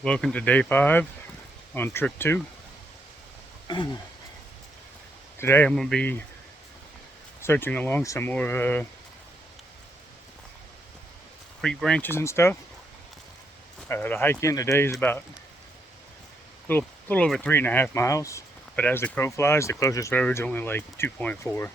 Welcome to day 5 on trip 2. Today I'm going to be searching along some more creek branches and stuff. The hike in today is about a little over 3.5 miles, but as the crow flies, the closest road is only like 2.4.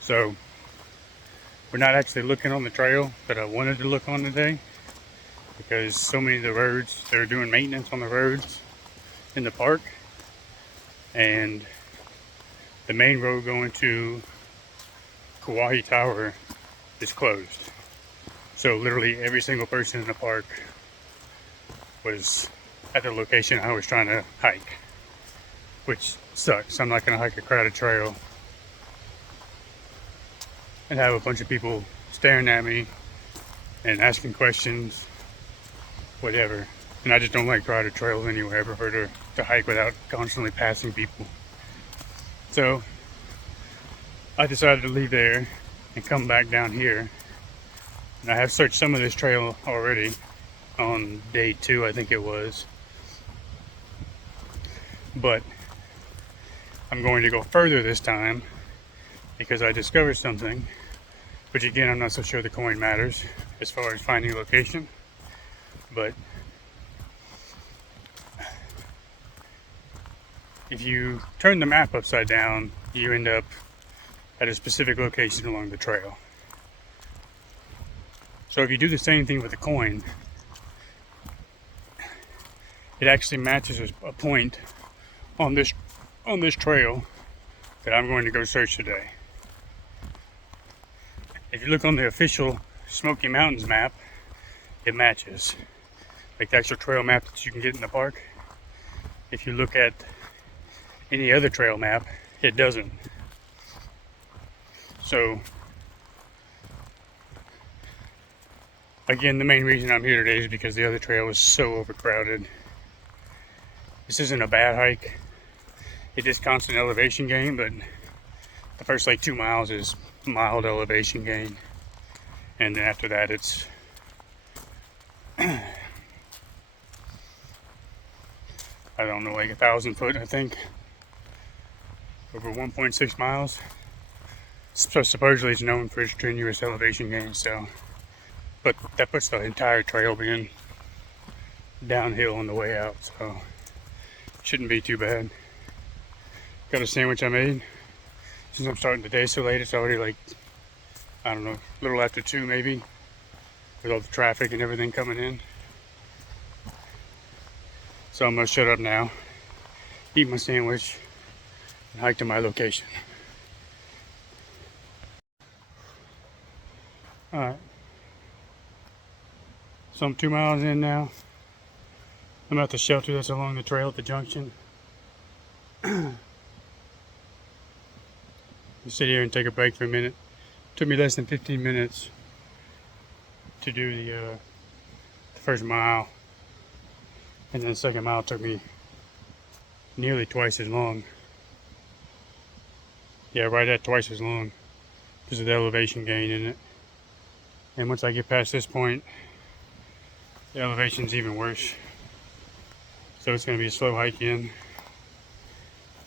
So we're not actually looking on the trail that I wanted to look on today, because so many of the roads, they're doing maintenance on the roads in the park, and the main road going to Kauai Tower is closed. So literally every single person in the park was at the location I was trying to hike, which sucks. I'm not going to hike a crowded trail and have a bunch of people staring at me and asking questions, whatever. And I just don't like crowded trails anyway. I prefer to hike without constantly passing people. So I decided to leave there and come back down here. And I have searched some of this trail already on day 2, I think it was. But I'm going to go further this time because I discovered something, which again, I'm not so sure the coin matters as far as finding location. But if you turn the map upside down, you end up at a specific location along the trail. So if you do the same thing with the coin, it actually matches a point on this trail that I'm going to go search today. If you look on the official Smoky Mountains map, it matches. Like the actual trail map that you can get in the park. If you look at any other trail map, it doesn't. So again, the main reason I'm here today is because the other trail was so overcrowded. This isn't a bad hike. It is constant elevation gain, but the first like 2 miles is mild elevation gain. And then after that, it's I don't know, like 1,000 foot, I think, over 1.6 miles. So supposedly it's known for its strenuous elevation gain, so, but that puts the entire trail being downhill on the way out, so shouldn't be too bad. Got a sandwich I made. Since I'm starting the day so late, it's already like, I don't know, a little after 2 maybe, with all the traffic and everything coming in. So I'm gonna shut up now, eat my sandwich, and hike to my location. Alright. So I'm 2 miles in now. I'm at the shelter that's along the trail at the junction. I'll sit here and take a break for a minute. It took me less than 15 minutes to do the first mile. And then the second mile took me nearly twice as long. Yeah, right at twice as long because of the elevation gain in it. And once I get past this point, the elevation's even worse. So it's going to be a slow hike in.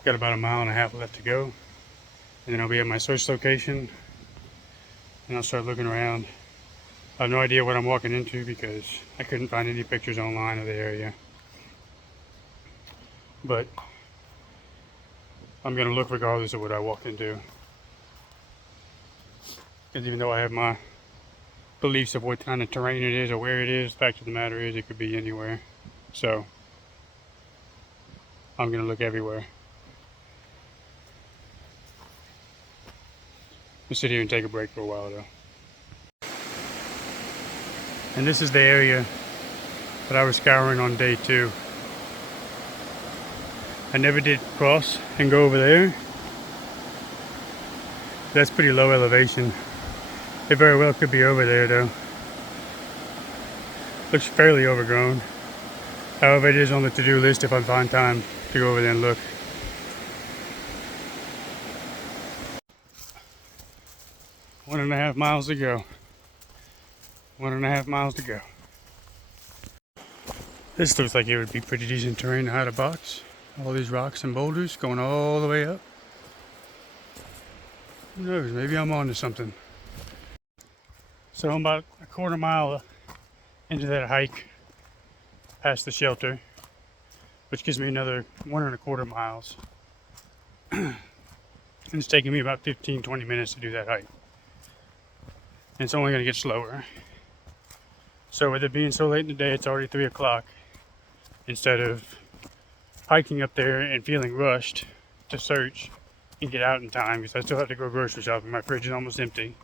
Got about 1.5 miles left to go. And then I'll be at my search location. And I'll start looking around. I have no idea what I'm walking into because I couldn't find any pictures online of the area. But I'm going to look regardless of what I walk into. Because even though I have my beliefs of what kind of terrain it is or where it is, the fact of the matter is it could be anywhere. So I'm going to look everywhere. We'll sit here and take a break for a while though. And this is the area that I was scouring on day 2. I never did cross and go over there. That's pretty low elevation. It very well could be over there though. Looks fairly overgrown. However, it is on the to-do list if I find time to go over there and look. One and a half miles to go. 1.5 miles to go. This looks like it would be pretty decent terrain to hide a box. All these rocks and boulders going all the way up. Who knows, maybe I'm onto something. So I'm about a quarter mile into that hike past the shelter, which gives me another 1.25 miles. And it's taking me about 15-20 minutes to do that hike. And it's only going to get slower. So with it being so late in the day, it's already 3 o'clock. Instead of hiking up there and feeling rushed to search and get out in time, because I still have to go grocery shopping. My fridge is almost empty.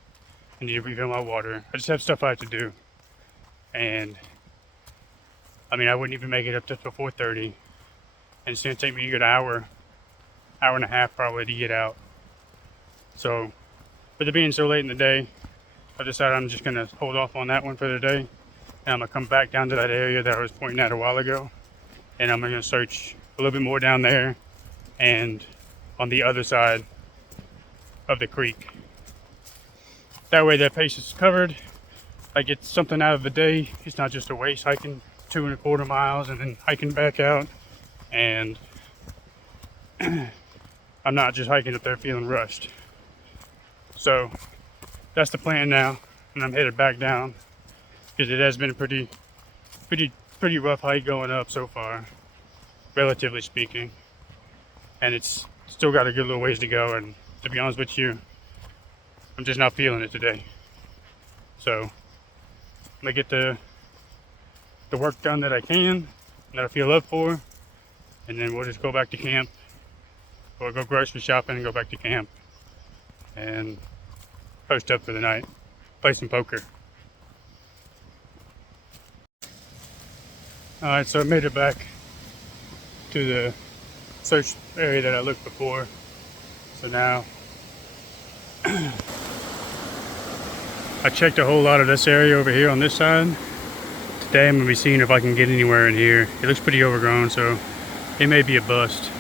I need to refill my water. I just have stuff I have to do. And I mean, I wouldn't even make it up just before 4:30. And it's going to take me a good hour and a half probably to get out. So with it being so late in the day, I decided I'm just going to hold off on that one for the day. And I'm going to come back down to that area that I was pointing at a while ago. And I'm going to search a little bit more down there and on the other side of the creek. That way that pace is covered. I get something out of the day. It's not just a waste hiking 2.25 miles and then hiking back out. And I'm not just hiking up there feeling rushed. So that's the plan now. And I'm headed back down because it has been a pretty rough hike going up so far, relatively speaking. And it's still got a good little ways to go. And to be honest with you, I'm just not feeling it today. So I'm gonna get the work done that I can, that I feel up for, and then we'll just go back to camp, or go grocery shopping and go back to camp, and post up for the night, play some poker. Alright, so I made it back to the search area that I looked before. So now I checked a whole lot of this area over here on this side. Today I'm going to be seeing if I can get anywhere in here. It looks pretty overgrown, so it may be a bust.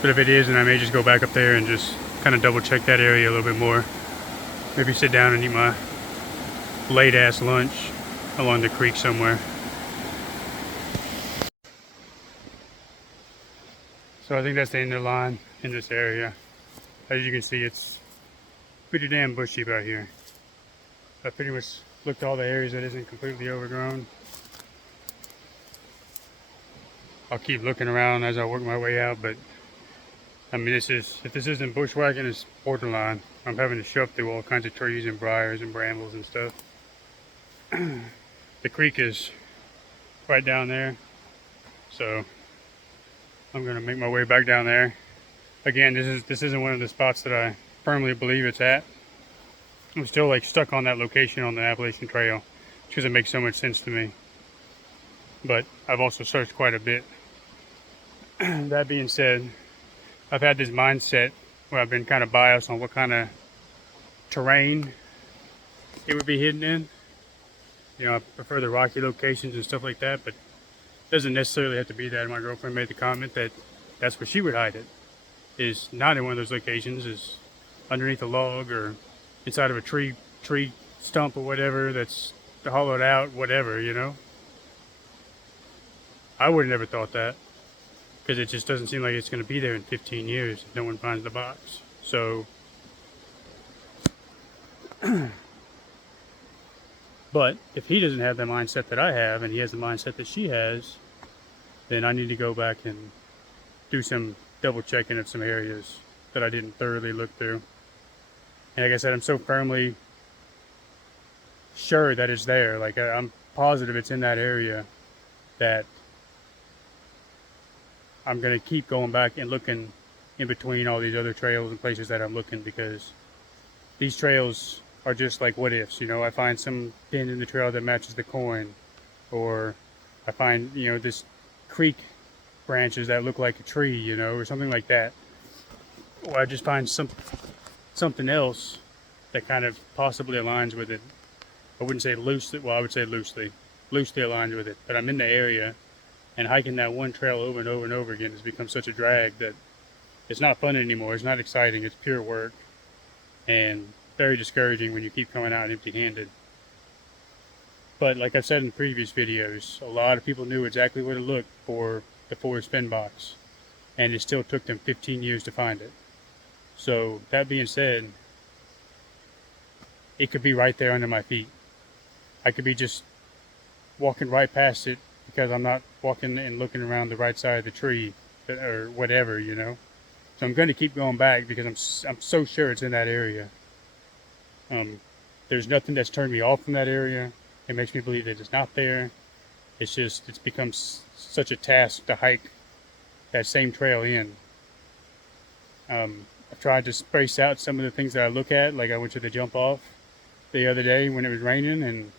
But if it is, then I may just go back up there and just kind of double check that area a little bit more. Maybe sit down and eat my late ass lunch along the creek somewhere. So I think that's the end of the line in this area. As you can see, it's pretty damn bushy about here. I pretty much looked at all the areas that isn't completely overgrown. I'll keep looking around as I work my way out, but I mean, if this isn't bushwhacking, it's borderline. I'm having to shove through all kinds of trees and briars and brambles and stuff. The creek is right down there, so I'm gonna make my way back down there. Again, this isn't one of the spots that I firmly believe it's at. I'm still like stuck on that location on the Appalachian Trail because it makes so much sense to me. But I've also searched quite a bit. That being said, I've had this mindset where I've been kind of biased on what kind of terrain it would be hidden in. You know, I prefer the rocky locations and stuff like that, but it doesn't necessarily have to be that. My girlfriend made the comment that that's where she would hide it. Is not in one of those locations, is underneath a log or inside of a tree stump or whatever that's hollowed out, whatever, you know. I would have never thought that because it just doesn't seem like it's going to be there in 15 years if no one finds the box. So, but if he doesn't have the mindset that I have and he has the mindset that she has, then I need to go back and do some double checking of some areas that I didn't thoroughly look through. And like I said, I'm so firmly sure that it's there. Like I'm positive it's in that area that I'm going to keep going back and looking in between all these other trails and places that I'm looking, because these trails are just like what ifs. You know, I find some pin in the trail that matches the coin, or I find, you know, this creek branches that look like a tree, you know, or something like that. Or I just find something else that kind of possibly aligns with it. I wouldn't say loosely, well, I would say loosely aligns with it, but I'm in the area, and hiking that one trail over and over and over again has become such a drag that it's not fun anymore. It's not exciting. It's pure work, and very discouraging when you keep coming out empty-handed. But like I've said in previous videos, a lot of people knew exactly where to look for the forest spin box, and it still took them 15 years to find it. So that being said, it could be right there under my feet. I could be just walking right past it because I'm not walking and looking around the right side of the tree or whatever, you know. So I'm going to keep going back because I'm so sure it's in that area. There's nothing that's turned me off from that area. It makes me believe that it's not there. It's become such a task to hike that same trail in. I've tried to space out some of the things that I look at, like I went to the jump off the other day when it was raining, and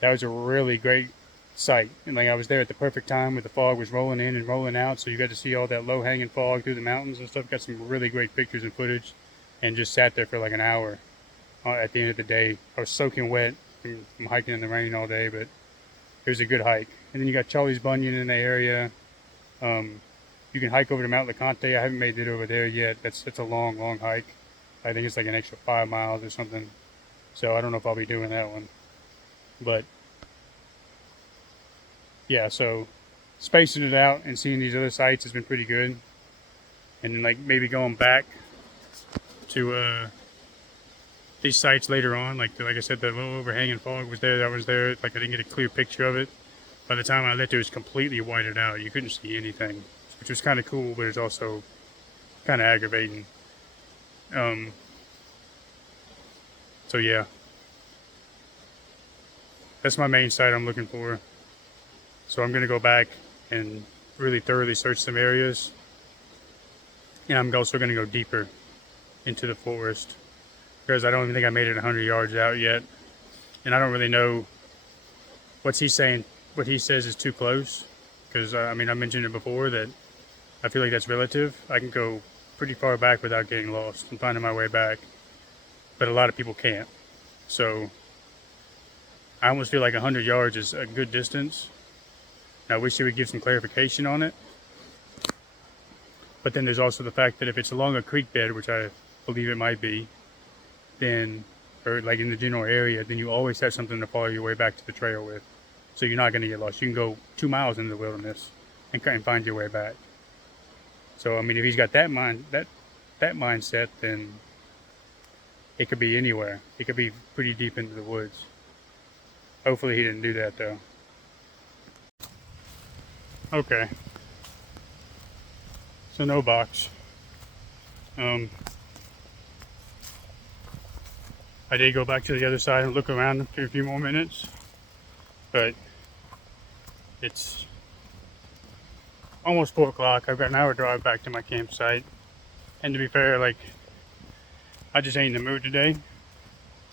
that was a really great sight. And like I was there at the perfect time where the fog was rolling in and rolling out, so you got to see all that low-hanging fog through the mountains and stuff. Got some really great pictures and footage, and just sat there for like an hour. At the end of the day, I was soaking wet from hiking in the rain all day, but it was a good hike. And then you got Charlie's Bunyan in the area. You can hike over to Mount LeConte. I haven't made it over there yet. That's a long hike. I think it's like an extra 5 miles or something. So I don't know if I'll be doing that one. But yeah, so spacing it out and seeing these other sites has been pretty good. And then like maybe going back to these sites later on, like I said, the little overhanging fog was there. That was there. Like I didn't get a clear picture of it. By the time I left, it was completely whited out. You couldn't see anything, which was kind of cool, but it's also kind of aggravating. So yeah, that's my main site I'm looking for. So I'm gonna go back and really thoroughly search some areas, and I'm also gonna go deeper into the forest because I don't even think I made it 100 yards out yet, and I don't really know what's he saying. What he says is too close, because I mean I mentioned it before that I feel like that's relative. I can go pretty far back without getting lost and finding my way back, but a lot of people can't. So I almost feel like 100 yards is a good distance. I wish he would give some clarification on it. But then there's also the fact that if it's along a creek bed, which I believe it might be, then, or like in the general area, then you always have something to follow your way back to the trail with. So you're not going to get lost. You can go 2 miles into the wilderness and find your way back. So I mean, if he's got that mindset, then it could be anywhere. It could be pretty deep into the woods. Hopefully he didn't do that though. Okay. So no box. I did go back to the other side and look around for a few more minutes, but it's almost 4 o'clock. I've got an hour drive back to my campsite, and to be fair, like I just ain't in the mood today,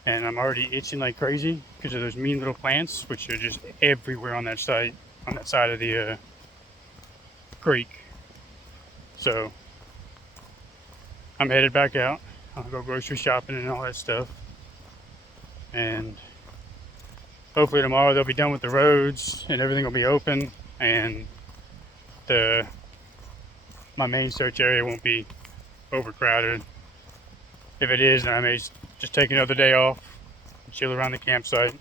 and I'm already itching like crazy because of those mean little plants, which are just everywhere on that side of the creek. So I'm headed back out. I'll go grocery shopping and all that stuff, and hopefully tomorrow they'll be done with the roads and everything will be open, and my main search area won't be overcrowded. If it is, then I may just take another day off and chill around the campsite,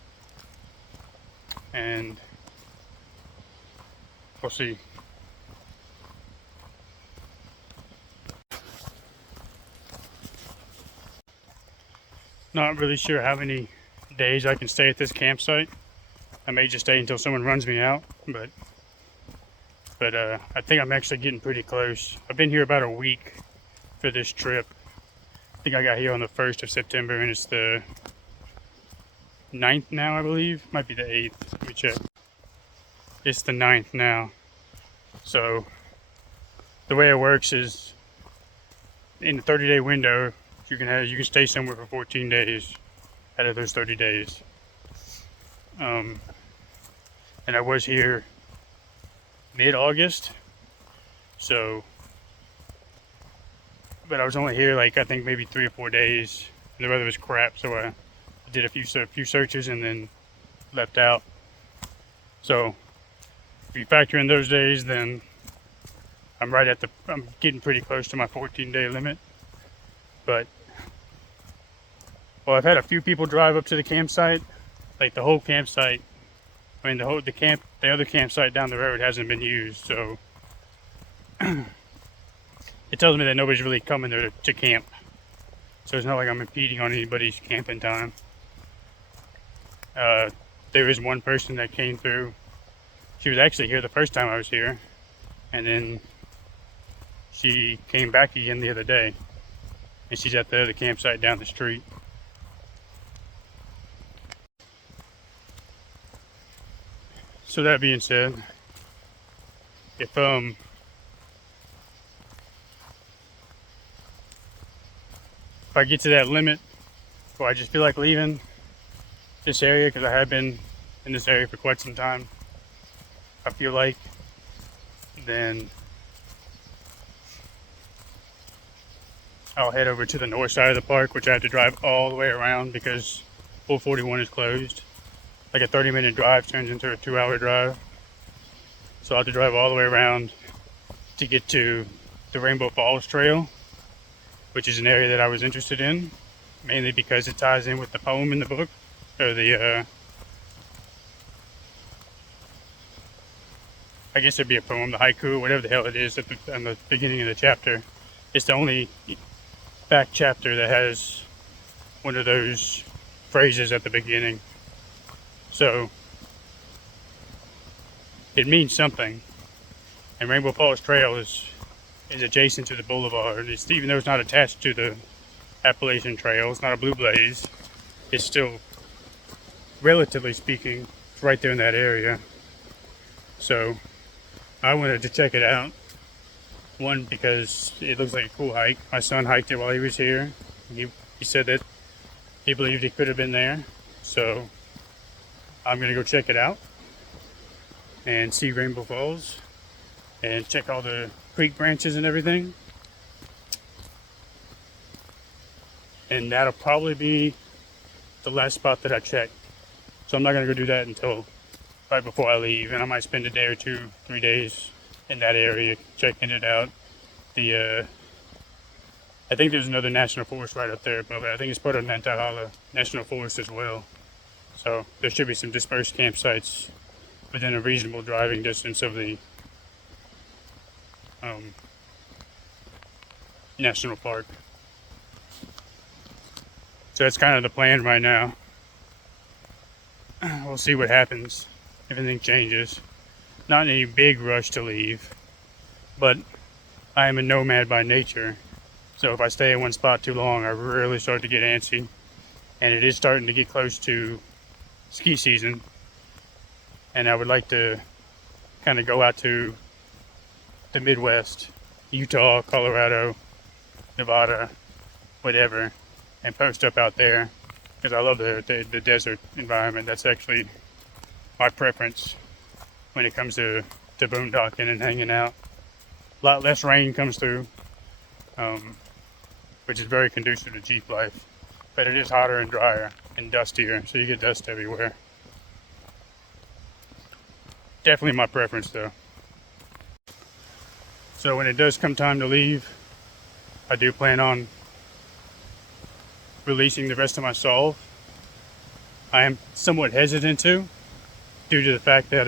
and we'll see. Not really sure how many days I can stay at this campsite. I may just stay until someone runs me out, but I think I'm actually getting pretty close. I've been here about a week for this trip. I think I got here on the 1st of September, and it's the 9th now, I believe. Might be the 8th. Let me check. It's the 9th now. So the way it works is in the 30-day window, you can stay somewhere for 14 days out of those 30 days. And I was here mid-August, but I was only here like I think maybe 3 or 4 days, and the weather was crap, so I did a few searches and then left out. So if you factor in those days, then I'm getting pretty close to my 14-day limit. But well, I've had a few people drive up to the campsite, like the whole campsite I mean, the other campsite down the road hasn't been used, so it tells me that nobody's really coming there to camp. So it's not like I'm impeding on anybody's camping time. There is one person that came through. She was actually here the first time I was here, and then she came back again the other day, and she's at the other campsite down the street. So that being said, if I get to that limit where I just feel like leaving this area, because I have been in this area for quite some time, I feel like, then I'll head over to the north side of the park, which I have to drive all the way around because 441 is closed. Like a 30-minute drive turns into a 2-hour drive. So I'll have to drive all the way around to get to the Rainbow Falls Trail, which is an area that I was interested in, mainly because it ties in with the poem in the book, or the, I guess it'd be a poem, the haiku, whatever the hell it is at the beginning of the chapter. It's the only back chapter that has one of those phrases at the beginning. So it means something. And Rainbow Falls Trail is adjacent to the boulevard. Even though it's not attached to the Appalachian Trail, it's not a blue blaze, it's still, relatively speaking, it's right there in that area. So I wanted to check it out. One, because it looks like a cool hike. My son hiked it while he was here. He said that he believed he could have been there. So I'm going to go check it out and see Rainbow Falls and check all the creek branches and everything. And that'll probably be the last spot that I check. So I'm not going to go do that until right before I leave. And I might spend a day or 2, 3 days in that area checking it out. I think there's another national forest right up there, but I think it's part of Nantahala National Forest as well. So there should be some dispersed campsites within a reasonable driving distance of the national park. So that's kind of the plan right now. We'll see what happens if anything changes. Not in any big rush to leave, but I am a nomad by nature. So if I stay in one spot too long, I really start to get antsy. And it is starting to get close to ski season. And I would like to kind of go out to the Midwest, Utah, Colorado, Nevada, whatever, and post up out there. Because I love the desert environment. That's actually my preference when it comes to boondocking and hanging out. A lot less rain comes through, which is very conducive to Jeep life. But it is hotter and drier and dustier, so you get dust everywhere. Definitely my preference though. So when it does come time to leave, I do plan on releasing the rest of my solve. I am somewhat hesitant to, due to the fact that,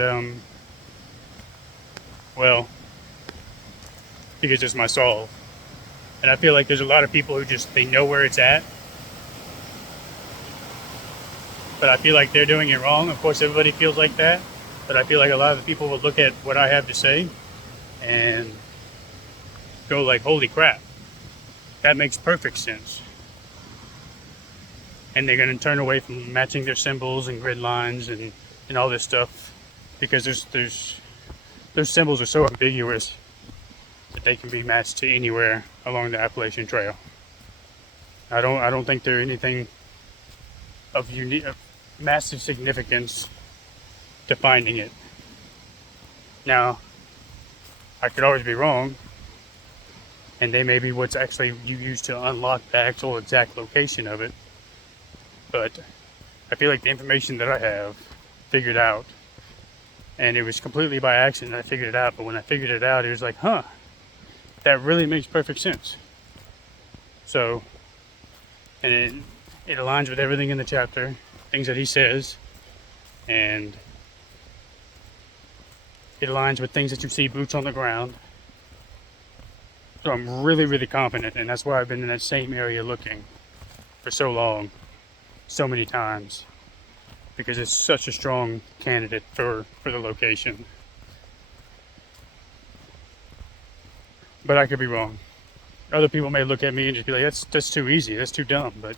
because it's my solve. And I feel like there's a lot of people who they know where it's at. But I feel like they're doing it wrong. Of course, everybody feels like that. But I feel like a lot of the people will look at what I have to say and go like, holy crap, that makes perfect sense. And they're going to turn away from matching their symbols and grid lines and all this stuff, because those symbols are so ambiguous that they can be matched to anywhere along the Appalachian Trail. I don't think they're anything of massive significance to finding it. Now, I could always be wrong, and they may be what's actually you use to unlock the actual exact location of it. But I feel like the information that I have figured out, and it was completely by accident I figured it out, but when I figured it out, it was like, huh, that really makes perfect sense. So, and it aligns with everything in the chapter, things that he says, and It aligns with things that you see boots on the ground. So I'm really, really confident, and that's why I've been in that same area looking for so long, so many times, because it's such a strong candidate for the location. But I could be wrong. Other people may look at me and just be like, that's too easy, that's too dumb, but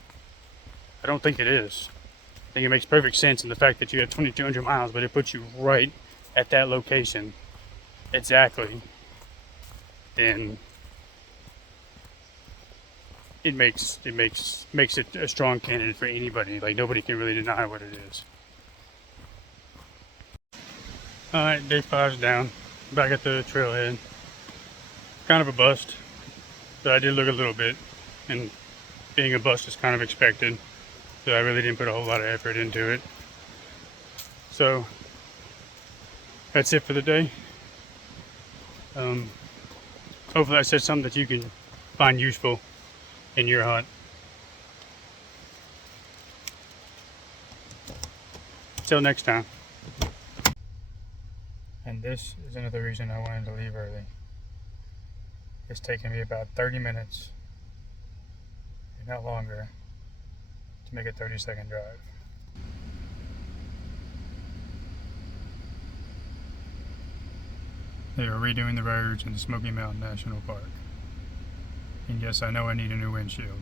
I don't think it is. I think it makes perfect sense in the fact that you have 2,200 miles, but it puts you right at that location exactly. Then it makes it a strong candidate for anybody. Like, nobody can really deny what it is. Alright, day 5's down. Back at the trailhead. Kind of a bust, but I did look a little bit, and being a bust is kind of expected, so I really didn't put a whole lot of effort into it. So that's it for the day. Hopefully I said something that you can find useful in your hunt. Till next time. And this is another reason I wanted to leave early. It's taken me about 30 minutes, if not longer, to make a 30-second drive. They are redoing the roads in the Smoky Mountain National Park. And yes, I know I need a new windshield.